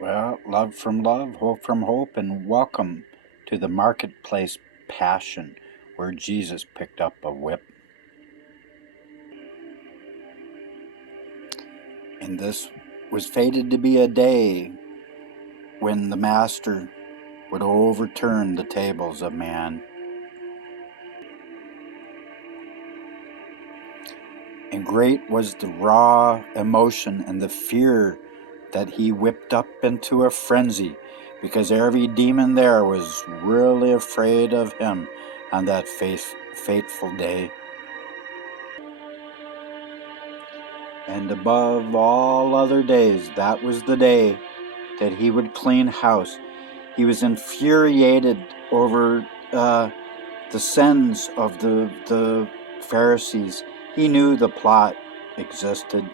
Well, love from love, hope from hope, and welcome to the marketplace passion where Jesus picked up a whip. And this was fated to be a day when the Master would overturn the tables of man. And great was the raw emotion and the fear that he whipped up into a frenzy, because every demon there was really afraid of him on that fateful day. And above all other days, that was the day that he would clean house. He was infuriated over the sins of the Pharisees. He knew the plot existed,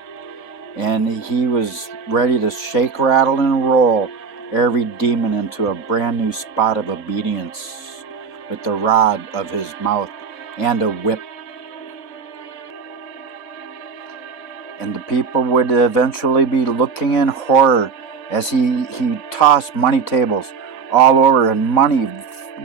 and he was ready to shake, rattle, and roll every demon into a brand new spot of obedience with the rod of his mouth and a whip. And the people would eventually be looking in horror as he tossed money tables all over and money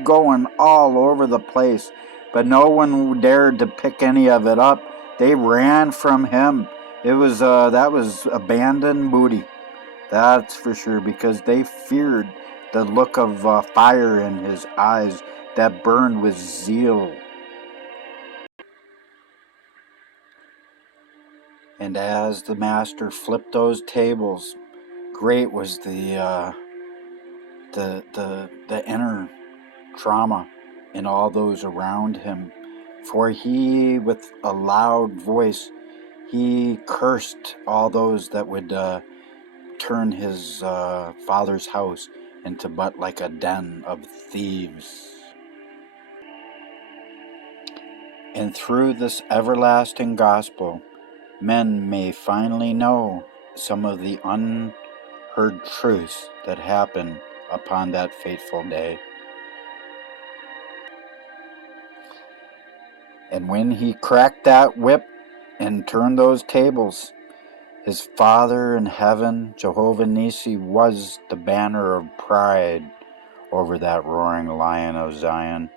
going all over the place. But no one dared to pick any of it up. They ran from him. That was abandoned booty. That's for sure, because they feared the look of fire in his eyes that burned with zeal. And as the Master flipped those tables, great was the inner trauma in all those around him. For he, with a loud voice, he cursed all those that would turn his father's house into but like a den of thieves. And through this everlasting gospel, men may finally know some of the unheard truths that happened upon that fateful day. And when he cracked that whip and turned those tables, his Father in heaven, Jehovah Nissi, was the banner of pride over that roaring lion of Zion.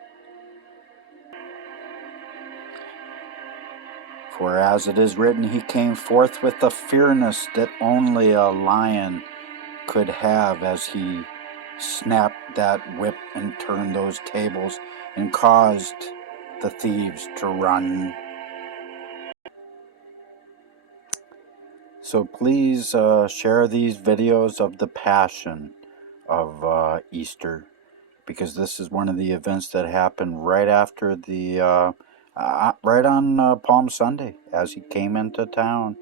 For as it is written, he came forth with the fierceness that only a lion could have, as he snapped that whip and turned those tables and caused the thieves to run. So please share these videos of the Passion of Easter, because this is one of the events that happened right after right on Palm Sunday as he came into town.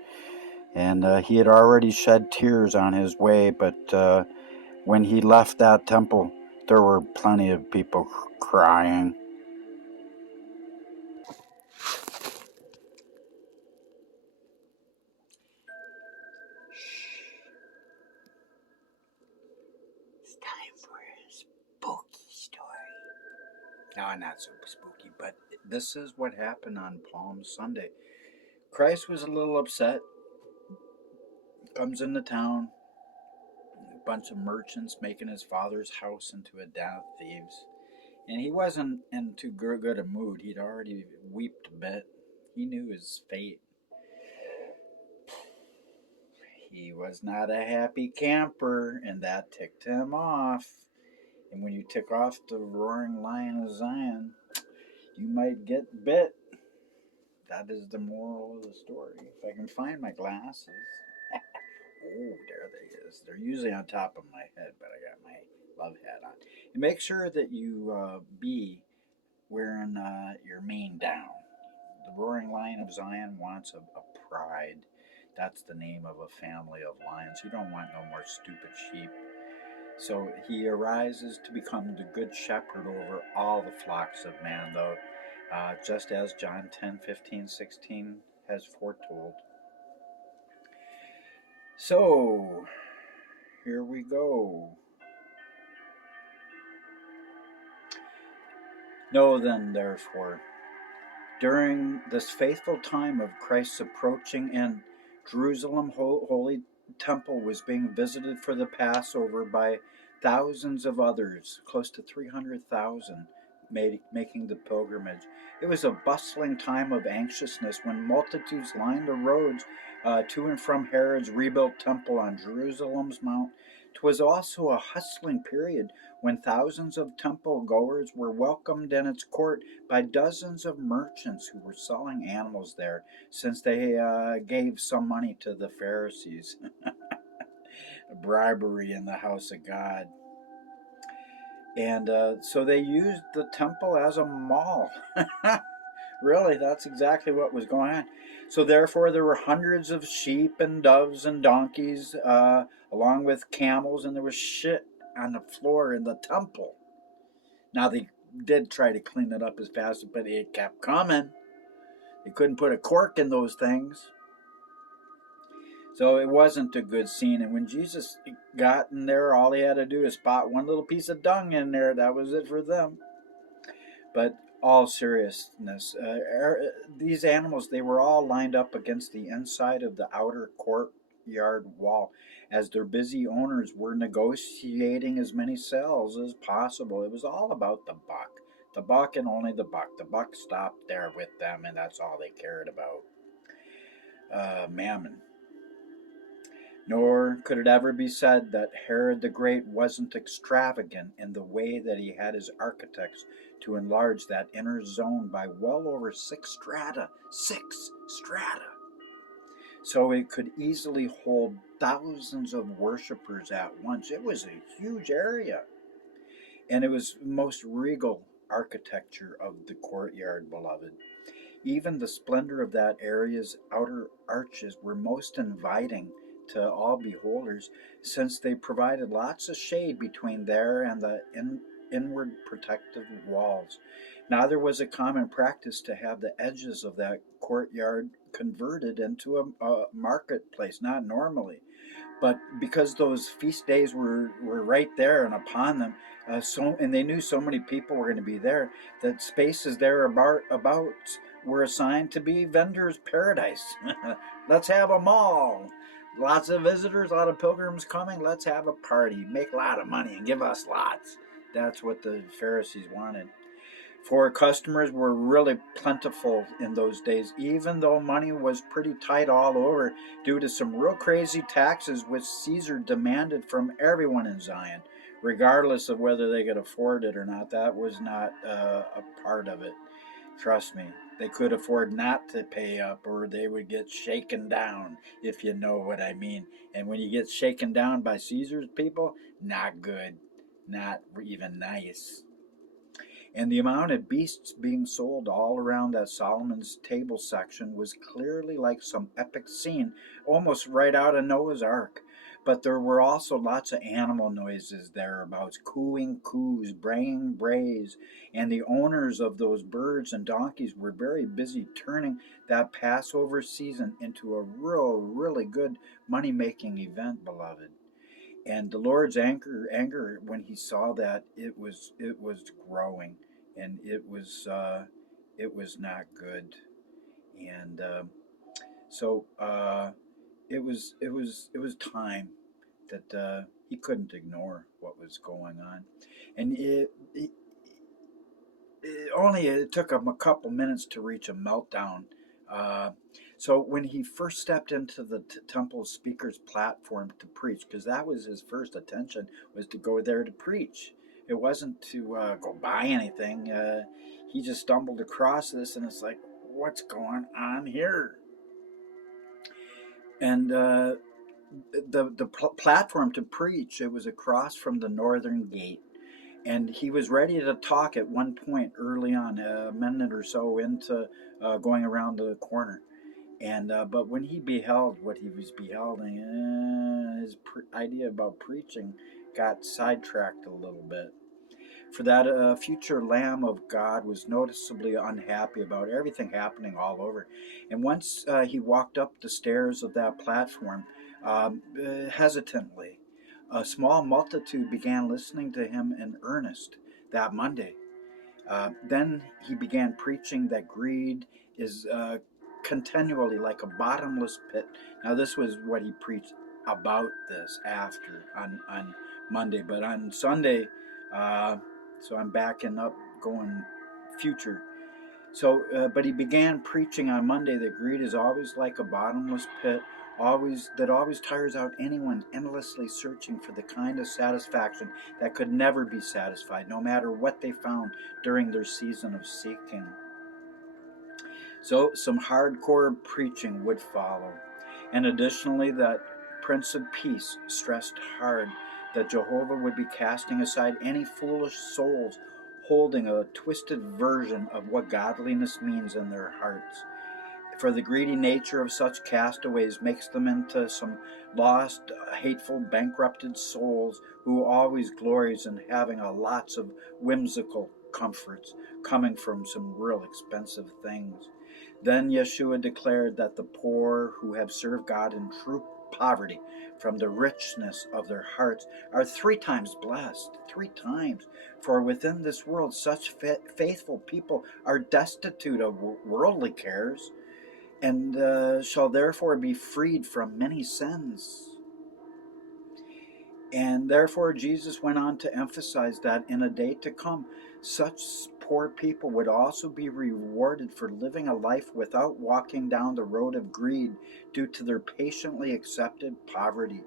And he had already shed tears on his way, but when he left that temple, there were plenty of people crying. It's time for a spooky story. No, not so spooky, but this is what happened on Palm Sunday. Christ was a little upset. Comes into town, a bunch of merchants making his father's house into a den of thieves. And he wasn't in too good a mood. He'd already wept a bit. He knew his fate. He was not a happy camper, and that ticked him off. And when you tick off the roaring lion of Zion, you might get bit. That is the moral of the story. If I can find my glasses. Oh, there they is. They're usually on top of my head, but I got my love hat on. And make sure that you be wearing your mane down. The roaring lion of Zion wants a pride. That's the name of a family of lions. You don't want no more stupid sheep. So he arises to become the good shepherd over all the flocks of man, though, just as John 10:15-16 has foretold. So, here we go. Know then, therefore, during this faithful time of Christ's approaching in Jerusalem holy temple was being visited for the Passover by thousands of others, close to 300,000 making the pilgrimage. It was a bustling time of anxiousness when multitudes lined the roads to and from Herod's rebuilt temple on Jerusalem's mount. 'Twas also a hustling period when thousands of temple goers were welcomed in its court by dozens of merchants who were selling animals there, since they gave some money to the Pharisees. Bribery in the house of God. And so they used the temple as a mall. Really, that's exactly what was going on. So therefore, there were hundreds of sheep and doves and donkeys, along with camels, and there was shit on the floor in the temple. Now they did try to clean it up as fast, but it kept coming. They couldn't put a cork in those things. So it wasn't a good scene. And when Jesus got in there, all he had to do is spot one little piece of dung in there. That was it for them. But all seriousness, these animals, they were all lined up against the inside of the outer courtyard wall as their busy owners were negotiating as many sales as possible. It was all about the buck. The buck and only the buck. The buck stopped there with them, and that's all they cared about. Mammon. Nor could it ever be said that Herod the Great wasn't extravagant in the way that he had his architects to enlarge that inner zone by well over 6 strata. 6 strata! So it could easily hold thousands of worshippers at once. It was a huge area. And it was most regal architecture of the courtyard, beloved. Even the splendor of that area's outer arches were most inviting to all beholders, since they provided lots of shade between there and the inward protective walls. Now there was a common practice to have the edges of that courtyard converted into a marketplace, not normally, but because those feast days were right there and upon them, and they knew so many people were going to be there, that spaces there about were assigned to be vendors' paradise. Let's have a mall. Lots of visitors, a lot of pilgrims coming. Let's have a party, make a lot of money, and give us lots. That's what the Pharisees wanted. For customers were really plentiful in those days, even though money was pretty tight all over due to some real crazy taxes which Caesar demanded from everyone in Zion, regardless of whether they could afford it or not. That was not a part of it. Trust me, they could afford not to pay up, or they would get shaken down, if you know what I mean. And when you get shaken down by Caesar's people, not good, not even nice. And the amount of beasts being sold all around that Solomon's table section was clearly like some epic scene, almost right out of Noah's Ark. But there were also lots of animal noises thereabouts, cooing coos, braying brays, and the owners of those birds and donkeys were very busy turning that Passover season into a really good money-making event, beloved. And the Lord's anger when he saw that, it was growing, and it was not good. And so it was time that he couldn't ignore what was going on. And it took him a couple minutes to reach a meltdown. Uh, so when he first stepped into the temple speaker's platform to preach, because that was his first attention, was to go there to preach. It wasn't to go buy anything. He just stumbled across this, and it's like, what's going on here? And the platform to preach, it was across from the northern gate. And he was ready to talk at one point early on, a minute or so into going around the corner. And but when he beheld what he was beholding, his idea about preaching got sidetracked a little bit. For that future Lamb of God was noticeably unhappy about everything happening all over. And once he walked up the stairs of that platform, hesitantly, a small multitude began listening to him in earnest that Monday. Then he began preaching that greed is continually like a bottomless pit. Now, this was what he preached. about this after on Monday, but on Sunday, uh, so I'm backing up, going future. So, but he began preaching on Monday that greed is always like a bottomless pit, always tires out anyone endlessly searching for the kind of satisfaction that could never be satisfied, no matter what they found during their season of seeking. So, some hardcore preaching would follow, and additionally, that Prince of Peace stressed hard that Jehovah would be casting aside any foolish souls holding a twisted version of what godliness means in their hearts. For the greedy nature of such castaways makes them into some lost, hateful, bankrupted souls who always glories in having lots of whimsical comforts coming from some real expensive things. Then Yeshua declared that the poor who have served God in true poverty from the richness of their hearts are 3 times blessed, 3 times. For within this world, such faithful people are destitute of worldly cares and shall therefore be freed from many sins. And therefore, Jesus went on to emphasize that in a day to come, such poor people would also be rewarded for living a life without walking down the road of greed due to their patiently accepted poverty.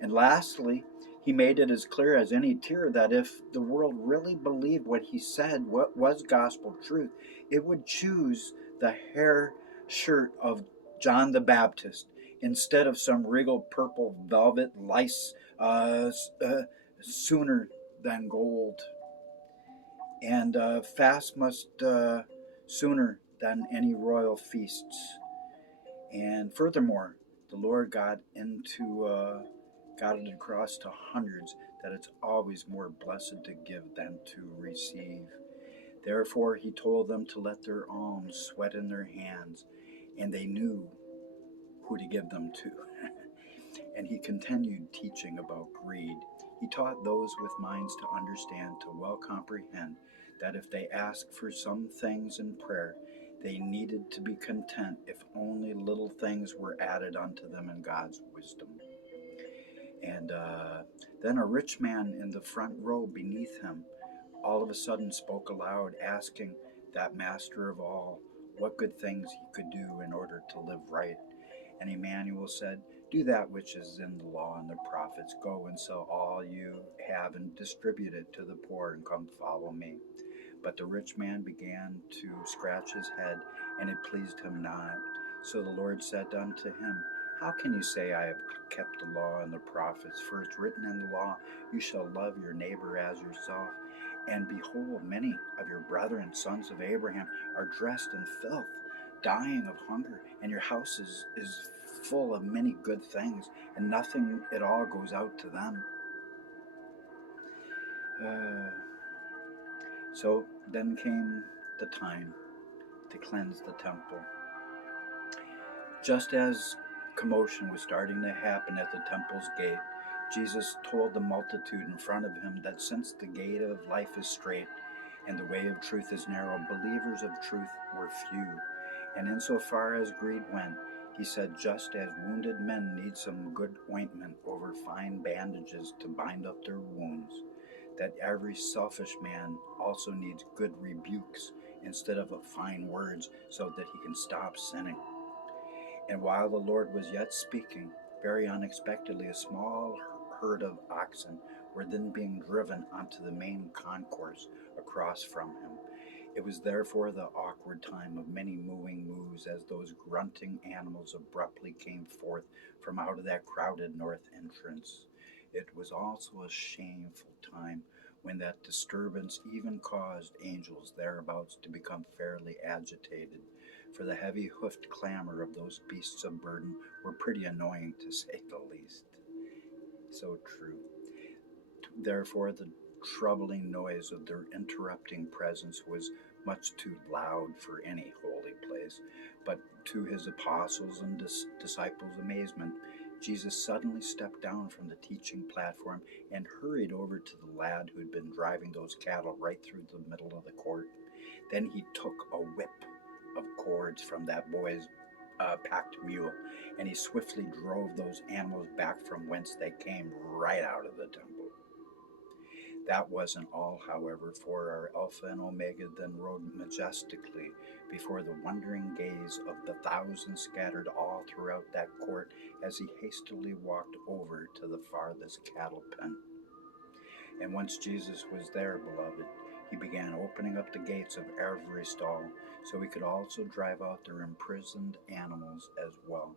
And lastly, he made it as clear as any tear that if the world really believed what he said, what was gospel truth, it would choose the hair shirt of John the Baptist instead of some regal purple velvet lice sooner than gold, and fast must sooner than any royal feasts. And furthermore, the Lord got it across to hundreds that it's always more blessed to give than to receive. Therefore, he told them to let their alms sweat in their hands, and they knew who to give them to. And he continued teaching about greed. He taught those with minds to understand, to well comprehend, that if they asked for some things in prayer, they needed to be content if only little things were added unto them in God's wisdom. And then a rich man in the front row beneath him all of a sudden spoke aloud, asking that master of all what good things he could do in order to live right. And Emmanuel said, "Do that which is in the law and the prophets. Go and sell all you have and distribute it to the poor, and come follow me." But the rich man began to scratch his head, and it pleased him not. So the Lord said unto him, "How can you say, I have kept the law and the prophets? For it's written in the law, You shall love your neighbor as yourself. And behold, many of your brethren, sons of Abraham, are dressed in filth, dying of hunger, and your house is full of many good things, and nothing at all goes out to them." So then came the time to cleanse the temple. Just as commotion was starting to happen at the temple's gate, Jesus told the multitude in front of him that since the gate of life is straight and the way of truth is narrow, believers of truth were few. And insofar as greed went, he said, just as wounded men need some good ointment over fine bandages to bind up their wounds, that every selfish man also needs good rebukes instead of fine words so that he can stop sinning. And while the Lord was yet speaking, very unexpectedly a small herd of oxen were then being driven onto the main concourse across from him. It was therefore the awkward time of many mooing moos as those grunting animals abruptly came forth from out of that crowded north entrance. It was also a shameful time when that disturbance even caused angels thereabouts to become fairly agitated, for the heavy hoofed clamor of those beasts of burden were pretty annoying to say the least. So true. Therefore, the troubling noise of their interrupting presence was much too loud for any holy place. But to his apostles' and disciples' amazement, Jesus suddenly stepped down from the teaching platform and hurried over to the lad who had been driving those cattle right through the middle of the court. Then he took a whip of cords from that boy's packed mule, and he swiftly drove those animals back from whence they came, right out of the temple. That wasn't all, however, for our Alpha and Omega then rode majestically before the wondering gaze of the thousands scattered all throughout that court as he hastily walked over to the farthest cattle pen. And once Jesus was there, beloved, he began opening up the gates of every stall, so he could also drive out their imprisoned animals as well.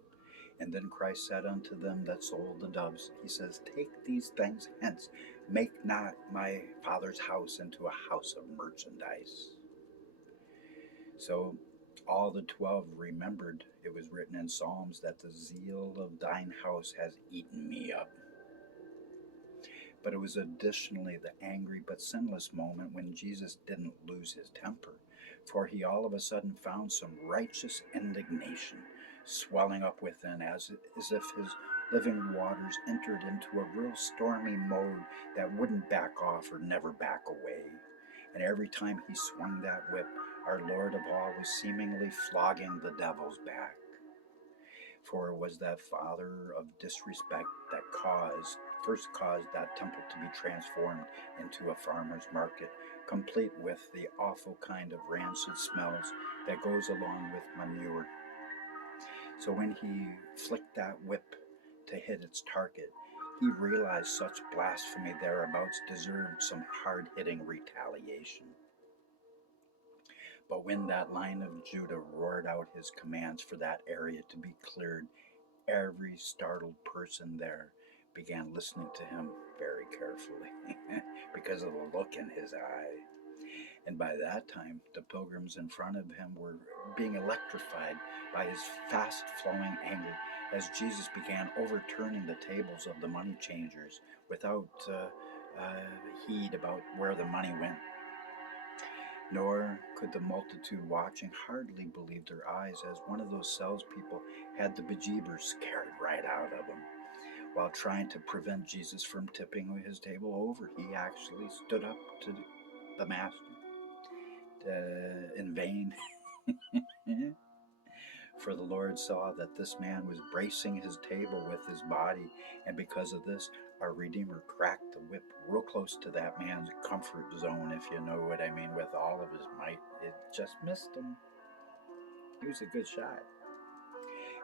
And then Christ said unto them that sold the doves, he says, take these things hence, make not my Father's house into a house of merchandise. So all the 12 remembered, it was written in Psalms, that the zeal of thine house has eaten me up. But it was additionally the angry but sinless moment when Jesus didn't lose his temper, for he all of a sudden found some righteous indignation swelling up within, as if his living waters entered into a real stormy mode that wouldn't back off or never back away. And every time he swung that whip, our Lord of all was seemingly flogging the devil's back. For it was that father of disrespect that first caused that temple to be transformed into a farmer's market, complete with the awful kind of rancid smells that goes along with manure. So when he flicked that whip to hit its target, he realized such blasphemy thereabouts deserved some hard-hitting retaliation. But when that Lion of Judah roared out his commands for that area to be cleared, every startled person there began listening to him very carefully because of the look in his eye. And by that time, the pilgrims in front of him were being electrified by his fast-flowing anger as Jesus began overturning the tables of the money changers without heed about where the money went. Nor could the multitude watching hardly believe their eyes, as one of those salespeople had the bejeebers scared right out of him. While trying to prevent Jesus from tipping his table over, he actually stood up to the master in vain. For the Lord saw that this man was bracing his table with his body, and because of this, our Redeemer cracked the whip real close to that man's comfort zone, if you know what I mean, with all of his might. It just missed him. He was a good shot.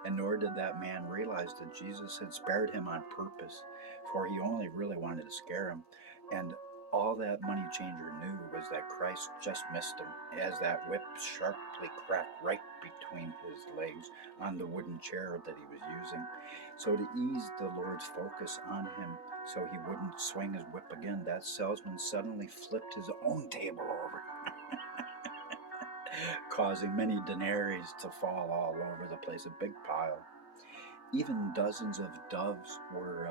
And nor did that man realize that Jesus had spared him on purpose, for he only really wanted to scare him. And all that money changer knew was that Christ just missed him, as that whip sharply cracked right between his legs on the wooden chair that he was using. So to ease the Lord's focus on him so he wouldn't swing his whip again, that salesman suddenly flipped his own table over, causing many denarii to fall all over the place, a big pile. Even dozens of doves were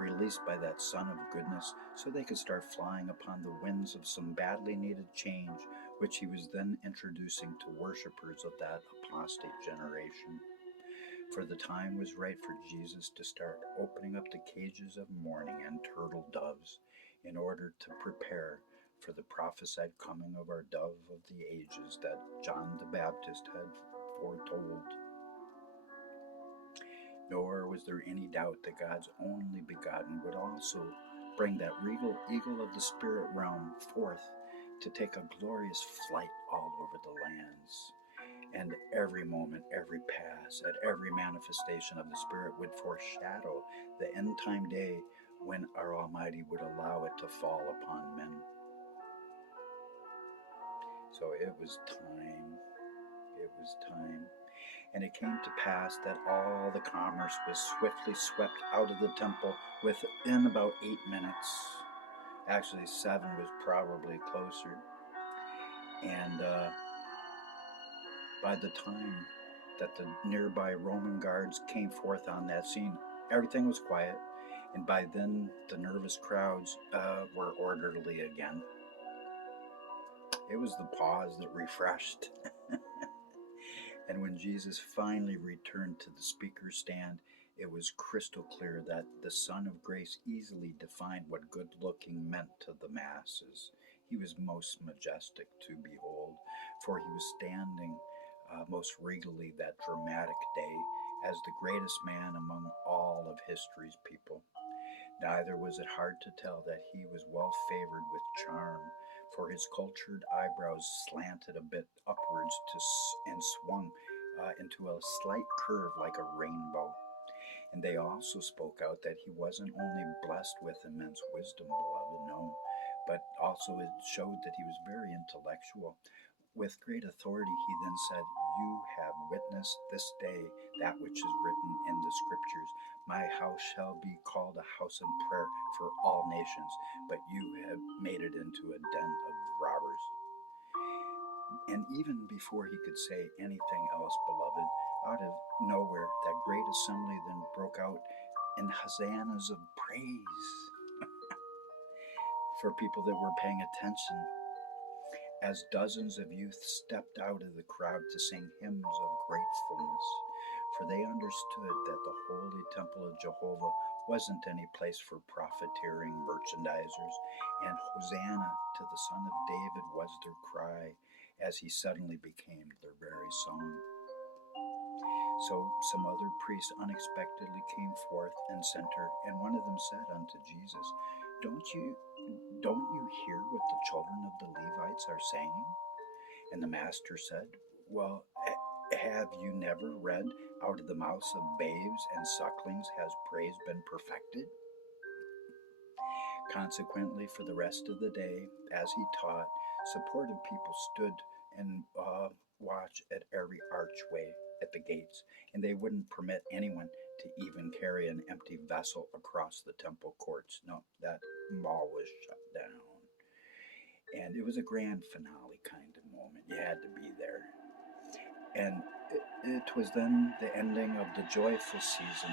released by that Son of Goodness, so they could start flying upon the winds of some badly needed change, which he was then introducing to worshippers of that apostate generation. For the time was right for Jesus to start opening up the cages of mourning and turtle doves in order to prepare for the prophesied coming of our dove of the ages that John the Baptist had foretold. Nor was there any doubt that God's only begotten would also bring that regal eagle of the spirit realm forth to take a glorious flight all over the lands. And every moment, every pass, at every manifestation of the Spirit would foreshadow the end time day when our Almighty would allow it to fall upon men. So it was time. It was time. And it came to pass that all the commerce was swiftly swept out of the temple within about 8 minutes. Actually, 7 was probably closer. And by the time that the nearby Roman guards came forth on that scene, everything was quiet. And by then, the nervous crowds were orderly again. It was the pause that refreshed. And when Jesus finally returned to the speaker's stand, it was crystal clear that the Son of Grace easily defined what good looking meant to the masses. He was most majestic to behold, for he was standing most regally that dramatic day as the greatest man among all of history's people. Neither was it hard to tell that he was well favored with charm, for his cultured eyebrows slanted a bit upwards and swung into a slight curve like a rainbow. And they also spoke out that he wasn't only blessed with immense wisdom, beloved, no, but also it showed that he was very intellectual. With great authority, he then said, "You have witnessed this day that which is written in the scriptures. My house shall be called a house of prayer for all nations, but you have made it into a den of robbers." And even before he could say anything else, beloved, out of nowhere, that great assembly then broke out in hosannas of praise for people that were paying attention, as dozens of youth stepped out of the crowd to sing hymns of gratefulness, for they understood that the holy temple of Jehovah wasn't any place for profiteering merchandisers, and Hosanna to the Son of David was their cry, as he suddenly became their very song. So some other priests unexpectedly came forth and center, and one of them said unto Jesus, Don't you hear what the children of the Levites are saying? And the master said, Well, have you never read, out of the mouths of babes and sucklings has praise been perfected? Consequently, for the rest of the day, as he taught, supportive people stood and watched at every archway at the gates, and they wouldn't permit anyone to even carry an empty vessel across the temple courts. No, that mall was shut down. And it was a grand finale kind of moment. You had to be there. And it was then the ending of the joyful season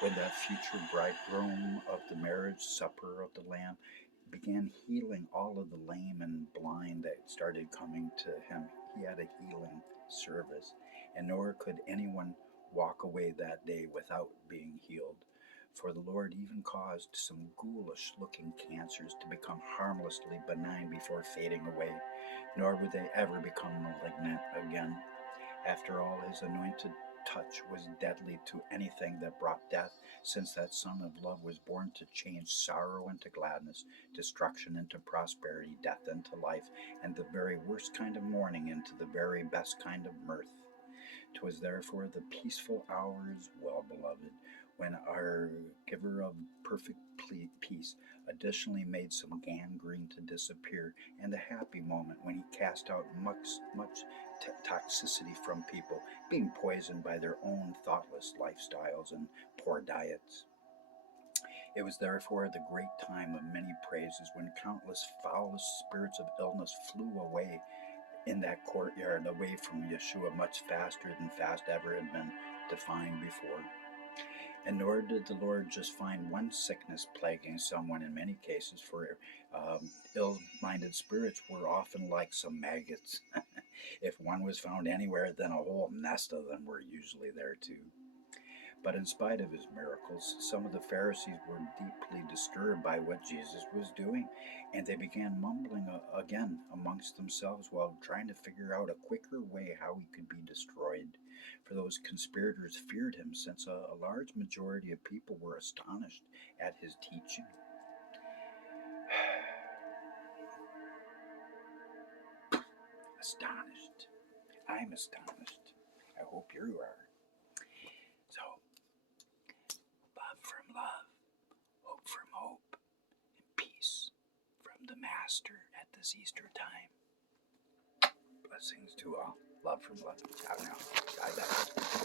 when the future bridegroom of the marriage supper of the Lamb began healing all of the lame and blind that started coming to him. He had a healing service, and nor could anyone walk away that day without being healed. For the Lord even caused some ghoulish looking cancers to become harmlessly benign before fading away, nor would they ever become malignant again. After all, his anointed touch was deadly to anything that brought death, since that Son of Love was born to change sorrow into gladness, destruction into prosperity, death into life, and the very worst kind of mourning into the very best kind of mirth. 'Twas therefore the peaceful hours, well beloved, when our giver of perfect peace additionally made some gangrene to disappear, and the happy moment when he cast out much toxicity from people, being poisoned by their own thoughtless lifestyles and poor diets. It was therefore the great time of many praises when countless foulest spirits of illness flew away in that courtyard, away from Yeshua much faster than fast ever had been defined before. And nor did the Lord just find one sickness plaguing someone in many cases, for ill-minded spirits were often like some maggots. If one was found anywhere, then a whole nest of them were usually there too. But in spite of his miracles, some of the Pharisees were deeply disturbed by what Jesus was doing, and they began mumbling again amongst themselves while trying to figure out a quicker way how he could be destroyed. For those conspirators feared him, since a large majority of people were astonished at his teaching. Astonished. I'm astonished. I hope you are. So, love from love, hope from hope, and peace from the Master at this Easter time. Blessings to all. Love from love. Ciao now. Bye bye.